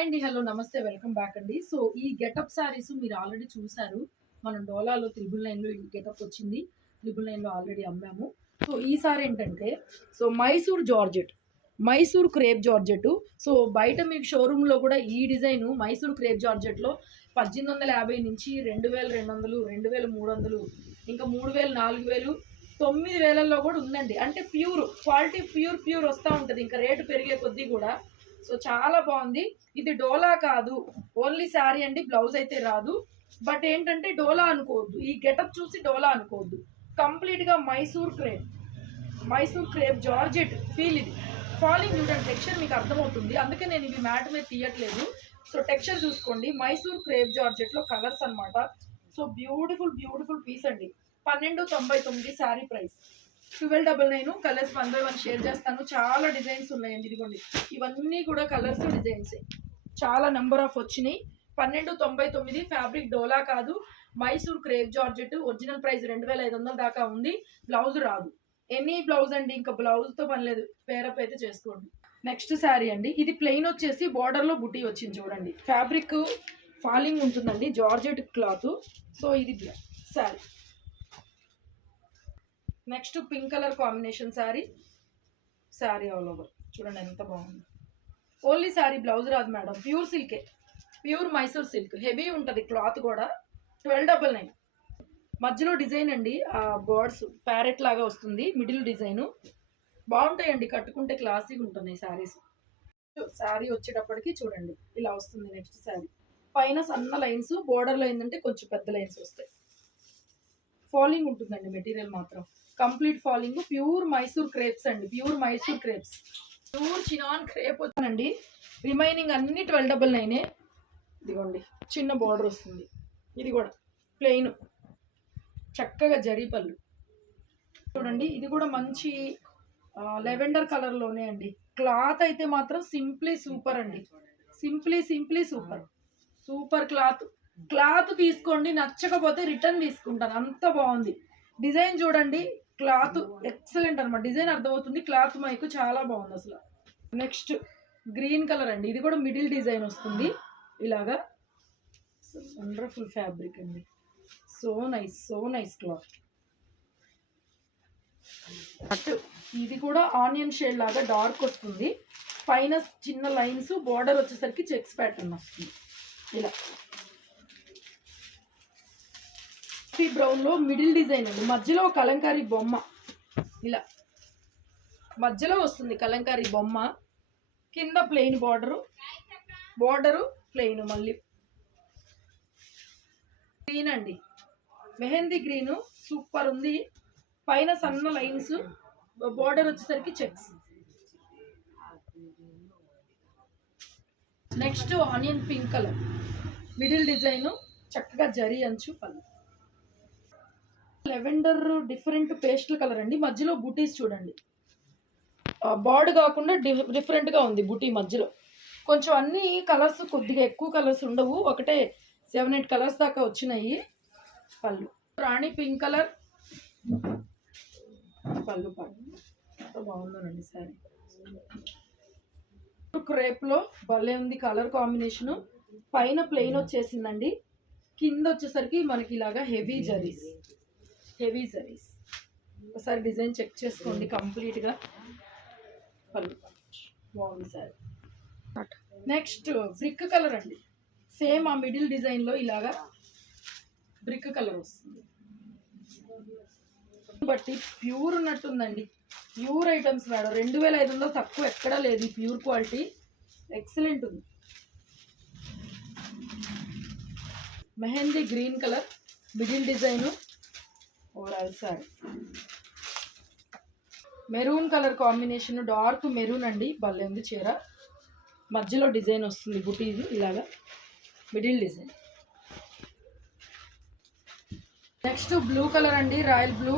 అండి హలో నమస్తే welcome back అండి సో ఈ గెటప్ శారీస్ మీరు ఆల్రెడీ చూసారు మనం డోలాలో త్రిబుల్ నైన్లో ఈ గెటప్ వచ్చింది త్రిబుల్ నైన్లో ఆల్రెడీ అమ్మాము సో ఈ సారీ ఏంటంటే so Mysore georgette Mysore crepe georgette so బయట మీకు షోరూంలో కూడా ఈ డిజైన్ మైసూర్ క్రేప్ జార్జెట్లో పద్దెనిమిది వందల యాభై నుంచి రెండు వేల రెండు వందలు రెండు వేల మూడు వందలు ఇంకా మూడు వేలు నాలుగు వేలు తొమ్మిది వేలల్లో కూడా ఉందండి అంటే ప్యూర్ క్వాలిటీ ప్యూర్ ప్యూర్ వస్తూ ఉంటుంది ఇంకా రేటు పెరిగే కొద్దీ కూడా సో చాలా బాగుంది ఇది డోలా కాదు ఓన్లీ శారీ అండి బ్లౌజ్ అయితే రాదు బట్ ఏంటంటే డోలా అనుకోవద్దు ఈ గెటప్ చూసి డోలా అనుకోవద్దు కంప్లీట్గా Mysore crepe Mysore crepe georgette feel ఇది ఫాలింగ్ న్యూటన్ టెక్స్చర్ మీకు అర్థమవుతుంది అందుకే నేను ఇవి మ్యాట్ మీద తీయట్లేదు సో టెక్స్చర్ చూసుకోండి మైసూర్ క్రేప్ జార్జెట్లో కలర్స్ అనమాట సో బ్యూటిఫుల్ బ్యూటిఫుల్ పీస్ అండి పన్నెండు తొంభై తొమ్మిది sari price twelve double nine colours one by one share చేస్తాను చాలా డిజైన్స్ ఉన్నాయండి ఇదిగోండి ఇవన్నీ కూడా కలర్స్ డిజైన్సే చాలా నెంబర్ ఆఫ్ వచ్చినాయి పన్నెండు తొంభై తొమ్మిది ఫ్యాబ్రిక్ డోలా కాదు Mysore crepe georgette original price రెండు వేల ఐదు వందల దాకా ఉంది బ్లౌజ్ రాదు ఎనీ బ్లౌజ్ అండి ఇంకా బ్లౌజ్తో పని లేదు పేరప్ అయితే చేసుకోండి నెక్స్ట్ శారీ అండి ఇది ప్లెయిన్ వచ్చేసి బోర్డర్లో బుటీ వచ్చింది చూడండి ఫ్యాబ్రిక్ ఫాలింగ్ ఉంటుందండి జార్జెట్ క్లాత్ సో ఇది sari next pink colour combination sari sari all over చూడండి ఎంత బాగుంది ఓన్లీ శారీ బ్లౌజ్ రాదు మేడం ప్యూర్ సిల్కే ప్యూర్ మైసూర్ సిల్క్ హెవీ ఉంటుంది క్లాత్ కూడా ట్వెల్వ్ డబల్ నైన్ మధ్యలో డిజైన్ అండి ఆ బర్డ్స్ ప్యారెట్ లాగా వస్తుంది మిడిల్ డిజైను బాగుంటాయండి కట్టుకుంటే క్లాసీగా ఉంటున్నాయి శారీస్ శారీ వచ్చేటప్పటికి చూడండి ఇలా వస్తుంది నెక్స్ట్ శారీ పైన సన్న లైన్స్ బోర్డర్లో ఏంటంటే కొంచెం పెద్ద లైన్స్ వస్తాయి ఫాలింగ్ ఉంటుందండి మెటీరియల్ మాత్రం complete falling pure Mysore crepes అండి pure Mysore crepes pure chiffon crepe వచ్చానండి రిమైనింగ్ అన్ని ట్వెల్వ్ డబుల్ నైనే ఇదిగోండి చిన్న బార్డర్ వస్తుంది ఇది కూడా ప్లెయిన్ చక్కగా జరీ పళ్ళు చూడండి ఇది కూడా మంచి లెవెండర్ కలర్లోనే అండి క్లాత్ అయితే మాత్రం సింప్లీ సూపర్ అండి simply simply super super cloth cloth తీసుకోండి నచ్చకపోతే రిటర్న్ తీసుకుంటాను అంత బాగుంది డిజైన్ చూడండి క్లాత్ ఎక్సలెంట్ అనమాట డిజైన్ అర్థమవుతుంది క్లాత్ మైకు చాలా బాగుంది అసలు నెక్స్ట్ గ్రీన్ కలర్ అండి ఇది కూడా మిడిల్ డిజైన్ వస్తుంది ఇలాగా వండర్ఫుల్ ఫ్యాబ్రిక్ అండి so nice so nice cloth ఇది కూడా ఆనియన్ షేడ్ లాగా డార్క్ వస్తుంది పైన చిన్న లైన్స్ బార్డర్ వచ్చేసరికి చెక్స్ ప్యాటర్న్ వస్తుంది ఇలా బ్రౌన్ లో మిడిల్ డిజైన్ అండి మధ్యలో కలంకారీ బొమ్మ ఇలా మధ్యలో వస్తుంది కలంకారీ బొమ్మ కింద ప్లెయిన్ బార్డరు బార్డరు ప్లెయిన్ మళ్ళీ గ్రీన్ అండి మెహందీ గ్రీను సూపర్ ఉంది పైన సన్న లైన్స్ బార్డర్ వచ్చేసరికి checks next onion pink colour middle design చక్కగా జరీ అంచు పళ్ళు లెవెండర్ డిఫరెంట్ పేస్ట్ కలర్ అండి మధ్యలో బుటీస్ చూడండి బాడ్ కాకుండా డిఫరెంట్గా ఉంది బుటీ మధ్యలో కొంచెం అన్ని కలర్స్ కొద్దిగా ఎక్కువ కలర్స్ ఉండవు ఒకటే సెవెన్ ఎయిట్ కలర్స్ దాకా వచ్చినాయి పళ్ళు రాణి పింక్ కలర్ పళ్ళు పళ్ళు బాగుందండి సారీ లో భలే ఉంది కలర్ కాంబినేషను పైన ప్లెయిన్ వచ్చేసిందండి కింద వచ్చేసరికి మనకి ఇలాగా హెవీ జరీస్ హెవీ జరీస్ ఒకసారి డిజైన్ చెక్ చేసుకోండి కంప్లీట్గా పళ్ళు బాగుంది సార్ నెక్స్ట్ బ్రిక్ కలర్ అండి సేమ్ ఆ మిడిల్ డిజైన్లో ఇలాగా బ్రిక్ కలర్ వస్తుంది బట్టి ప్యూర్ ఉన్నట్టుందండి ప్యూర్ ఐటమ్స్ మేడం రెండు వేల ఐదు వందలు తక్కువ ఎక్కడా లేదు ప్యూర్ క్వాలిటీ ఎక్సలెంట్ ఉంది mehndi green colour middle design overall sari maroon colour combination dark maroon అండి భలే ఉంది చీర మధ్యలో డిజైన్ వస్తుంది బుటీది ఇలాగా middle design next blue colour అండి రాయల్ బ్లూ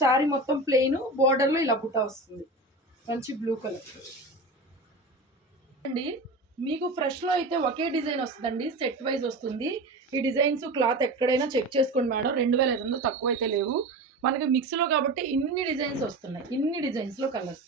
శారీ మొత్తం ప్లెయిన్ బోర్డర్లో ఇలా బుట్ట వస్తుంది మంచి బ్లూ కలర్ అండి మీకు ఫ్రెష్లో అయితే ఒకే డిజైన్ వస్తుందండి సెట్ వైజ్ వస్తుంది ఈ డిజైన్స్ క్లాత్ ఎక్కడైనా చెక్ చేసుకోండి మేడం రెండు వేల ఐదు వందలు తక్కువ అయితే లేవు మనకి మిక్స్లో కాబట్టి ఇన్ని డిజైన్స్ వస్తున్నాయి ఇన్ని డిజైన్స్లో కలర్స్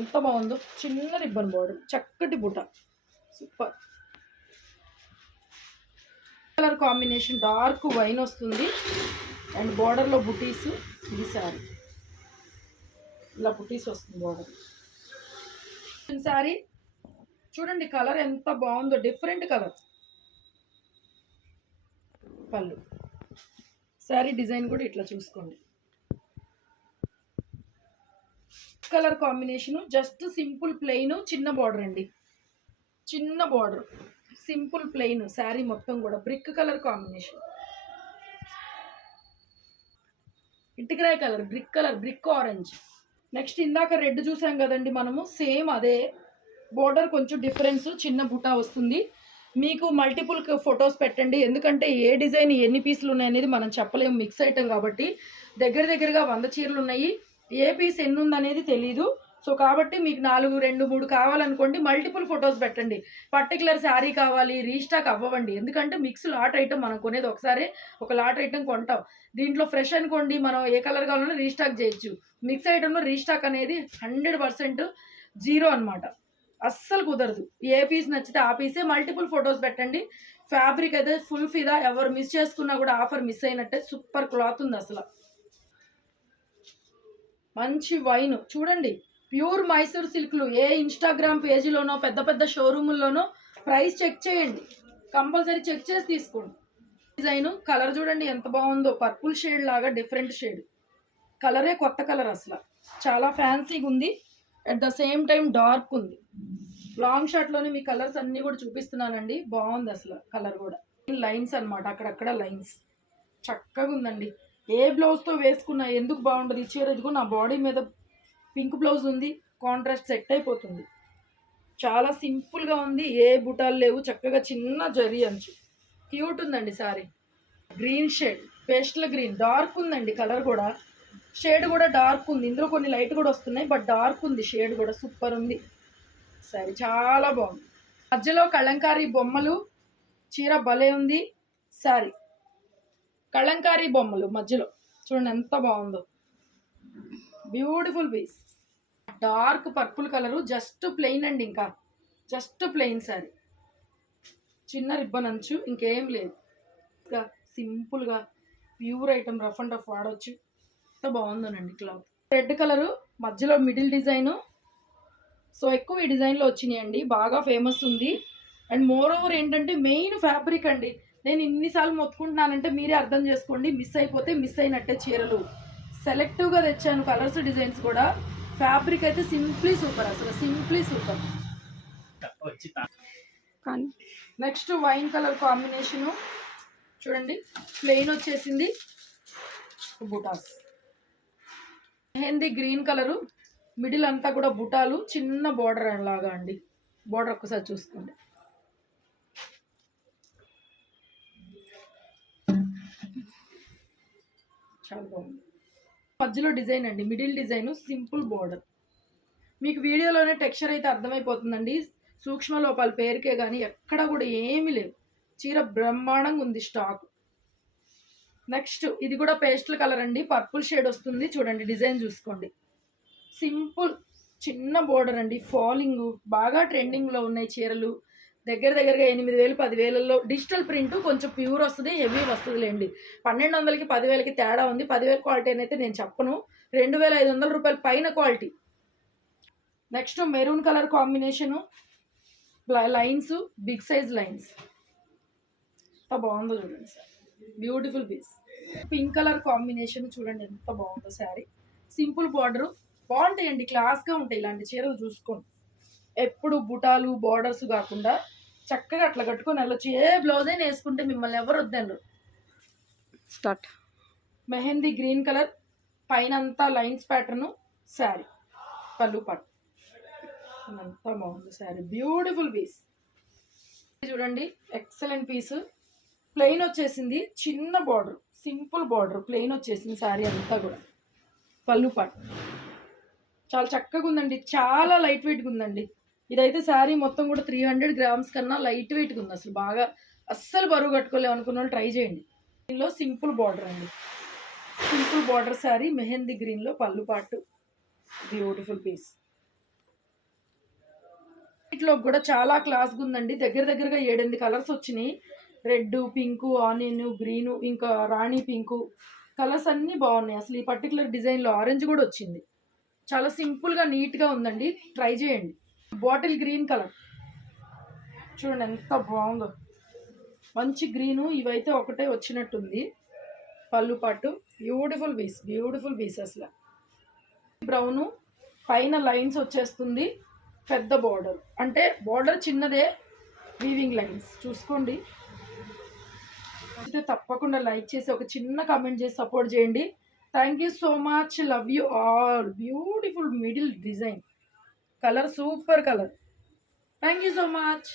ఎంత బాగుందో చిన్న రిబ్బన్ బోర్డర్ చక్కటి బుట super colour combination dark wine వస్తుంది అండ్ బార్డర్లో బుటీస్ ఇది శారీ ఇలా బుటీస్ వస్తుంది బోర్డర్ శారీ చూడండి కలర్ ఎంత బాగుందో డిఫరెంట్ కలర్ పళ్ళు శారీ డిజైన్ కూడా ఇట్లా చూసుకోండి colour combination just simple plain చిన్న బార్డర్ అండి చిన్న బార్డర్ సింపుల్ ప్లెయిన్ శారీ మొత్తం కూడా brick colour combination ఇటుకరాయ colour brick colour brick orange next ఇందాక రెడ్ చూసాం కదండి మనము సేమ్ అదే బోర్డర్ కొంచెం డిఫరెన్స్ చిన్న బుటా వస్తుంది మీకు మల్టిపుల్ ఫొటోస్ పెట్టండి ఎందుకంటే ఏ డిజైన్ ఎన్ని పీసులు ఉన్నాయనేది మనం చెప్పలేము మిక్స్ ఐటమ్ కాబట్టి దగ్గర దగ్గరగా వంద చీరలు ఉన్నాయి ఏ పీస్ ఎన్ని ఉందనేది తెలీదు సో కాబట్టి మీకు నాలుగు రెండు మూడు కావాలనుకోండి మల్టిపుల్ ఫొటోస్ పెట్టండి పర్టికులర్ శారీ కావాలి రీస్టాక్ అవ్వండి ఎందుకంటే మిక్స్ లాట్ ఐటమ్ మనం కొనేది ఒకసారి ఒక లాట్ ఐటమ్ కొంటాం దీంట్లో ఫ్రెష్ అనుకోండి మనం ఏ కలర్ కావాలన్నా రీస్టాక్ చేయొచ్చు మిక్స్ ఐటెంలో రీస్టాక్ అనేది హండ్రెడ్ పర్సెంట్ జీరో అనమాట అస్సలు కుదరదు ఏ పీస్ నచ్చితే ఆ పీసే మల్టిపుల్ ఫొటోస్ పెట్టండి ఫ్యాబ్రిక్ అయితే ఫుల్ ఫిదా ఎవరు మిస్ చేసుకున్నా కూడా ఆఫర్ మిస్ అయినట్టే సూపర్ క్లాత్ ఉంది అసలు మంచి వైన్ చూడండి ప్యూర్ మైసూర్ సిల్క్లు ఏ ఇన్స్టాగ్రామ్ పేజీలోనో పెద్ద పెద్ద షోరూముల్లోనో ప్రైస్ చెక్ చేయండి కంపల్సరీ చెక్ చేసి తీసుకోండి డిజైన్ కలర్ చూడండి ఎంత బాగుందో పర్పుల్ షేడ్ లాగా డిఫరెంట్ షేడ్ కలరే కొత్త కలర్ అసలు చాలా ఫ్యాన్సీగా ఉంది at the same time dark ఉంది లాంగ్ లోనే మీ కలర్స్ అన్నీ కూడా చూపిస్తున్నానండి బాగుంది అసలు కలర్ కూడా లైన్స్ అనమాట అక్కడక్కడ లైన్స్ చక్కగా ఉందండి ఏ బ్లౌజ్తో వేసుకున్నా ఎందుకు బాగుంటుంది ఈ చీర ఇదిగో నా బాడీ మీద పింక్ బ్లౌజ్ ఉంది కాంట్రాస్ట్ సెట్ అయిపోతుంది చాలా సింపుల్గా ఉంది ఏ బుటాలు లేవు చక్కగా చిన్న జరీ అంచు క్యూట్ ఉందండి sari green shade pastel green dark ఉందండి కలర్ కూడా షేడ్ కూడా డార్క్ ఉంది ఇందులో కొన్ని లైట్ కూడా వస్తున్నాయి బట్ డార్క్ ఉంది షేడ్ కూడా సూపర్ ఉంది సారీ చాలా బాగుంది మధ్యలో కళంకారీ బొమ్మలు చీర భలే ఉంది సారీ కళంకారీ బొమ్మలు మధ్యలో చూడండి ఎంత బాగుందో beautiful piece dark purple colour just plain అండి ఇంకా జస్ట్ ప్లెయిన్ సారీ చిన్న రిబ్బన్ అంచు ఇంకేం లేదు ఇంకా సింపుల్గా pure item rough and rough వాడవచ్చు ఎంత బాగుందోనండి క్లాత్ రెడ్ కలరు మధ్యలో మిడిల్ డిజైను సో ఎక్కువ ఈ డిజైన్లో అండి బాగా ఫేమస్ ఉంది అండ్ మోర్ ఓవర్ ఏంటంటే మెయిన్ ఫ్యాబ్రిక్ అండి నేను ఇన్నిసార్లు మొత్తుకుంటున్నానంటే మీరే అర్థం చేసుకోండి మిస్ అయిపోతే మిస్ అయినట్టే చీరలు సెలెక్టివ్గా తెచ్చాను కలర్స్ డిజైన్స్ కూడా ఫ్యాబ్రిక్ అయితే సింప్లీ సూపర్ అసలు సింప్లీ సూపర్ కానీ నెక్స్ట్ వైన్ కలర్ కాంబినేషను చూడండి ప్లెయిన్ వచ్చేసింది బుటాస్ మెహందీ గ్రీన్ కలరు మిడిల్ అంతా కూడా బుటాలు చిన్న బోర్డర్ లాగా అండి బోర్డర్ ఒక్కసారి చూసుకోండి చాలా బాగుంది మధ్యలో డిజైన్ అండి మిడిల్ డిజైన్ సింపుల్ బోర్డర్ మీకు వీడియోలోనే టెక్స్చర్ అయితే అర్థమైపోతుందండి సూక్ష్మ లోపాల పేరుకే కానీ ఎక్కడ కూడా ఏమీ లేవు చీర బ్రహ్మాండంగా ఉంది స్టాక్ నెక్స్ట్ ఇది కూడా పేస్టల్ కలర్ అండి పర్పుల్ షేడ్ వస్తుంది చూడండి డిజైన్ చూసుకోండి సింపుల్ చిన్న బోర్డర్ అండి ఫాలింగ్ బాగా ట్రెండింగ్లో ఉన్నాయి చీరలు దగ్గర దగ్గరగా ఎనిమిది వేలు పదివేలలో డిజిటల్ ప్రింట్ కొంచెం ప్యూర్ వస్తుంది హెవీ వస్తుందిలేండి పన్నెండు వందలకి పదివేలకి తేడా ఉంది పదివేల క్వాలిటీ అయితే నేను చెప్పను రెండు వేల ఐదు వందల రూపాయల పైన quality next maroon colour combination lines big size lines బాగుందో చూడండి sir beautiful piece pink colour combination చూడండి ఎంత బాగుందో శారీ సింపుల్ బార్డరు బాగుంటాయండి క్లాస్గా ఉంటాయి ఇలాంటి చీరలు చూసుకోండి ఎప్పుడు బుటాలు బార్డర్స్ కాకుండా చక్కగా అట్లా కట్టుకొని వెళ్ళొచ్చు ఏ బ్లౌజ్ అయినా వేసుకుంటే మిమ్మల్ని ఎవరు వద్దండ్రు స్టార్ట్ మెహందీ గ్రీన్ కలర్ పైన అంతా లైన్స్ ప్యాటర్ను శారీ పళ్ళు పట్టు అంతా బాగుంది శారీ బ్యూటిఫుల్ పీస్ చూడండి ఎక్సలెంట్ పీస్ ప్లెయిన్ వచ్చేసింది చిన్న బార్డర్ సింపుల్ బార్డర్ ప్లెయిన్ వచ్చేసింది శారీ అంతా కూడా పళ్ళు పట్టు చాలా చక్కగా ఉందండి చాలా లైట్ వెయిట్గా ఉందండి ఇదైతే శారీ మొత్తం కూడా త్రీ హండ్రెడ్ గ్రామ్స్ కన్నా లైట్ వెయిట్గా ఉంది అసలు బాగా అస్సలు బరువు కట్టుకోలేము అనుకున్న వాళ్ళు ట్రై చేయండి దీనిలో సింపుల్ బార్డర్ అండి సింపుల్ బార్డర్ శారీ మెహందీ గ్రీన్లో పళ్ళు పాటు బ్యూటిఫుల్ పీస్ వీటిలో కూడా చాలా క్లాస్గా ఉందండి దగ్గర దగ్గరగా ఏడెనిమిది కలర్స్ వచ్చినాయి రెడ్ పింకు ఆనియన్ గ్రీను ఇంకా రాణి పింకు కలర్స్ అన్నీ బాగున్నాయి అసలు ఈ పర్టికులర్ డిజైన్లో ఆరెంజ్ కూడా వచ్చింది చాలా సింపుల్గా నీట్గా ఉందండి ట్రై చేయండి బాటిల్ గ్రీన్ కలర్ చూడండి ఎంత బాగుందో మంచి గ్రీను ఇవైతే ఒకటే వచ్చినట్టుంది పళ్ళు పాటు బ్యూటిఫుల్ బీస్ బ్యూటిఫుల్ పీస్ అసలు బ్రౌను పైన లైన్స్ వచ్చేస్తుంది పెద్ద బార్డర్ అంటే బార్డర్ చిన్నదే వీవింగ్ లైన్స్ చూసుకోండి తప్పకుండా లైక్ చేసి ఒక చిన్న కామెంట్ చేసి సపోర్ట్ చేయండి Thank you so much. Love you all. Beautiful middle design. Color, super color. Thank you so much.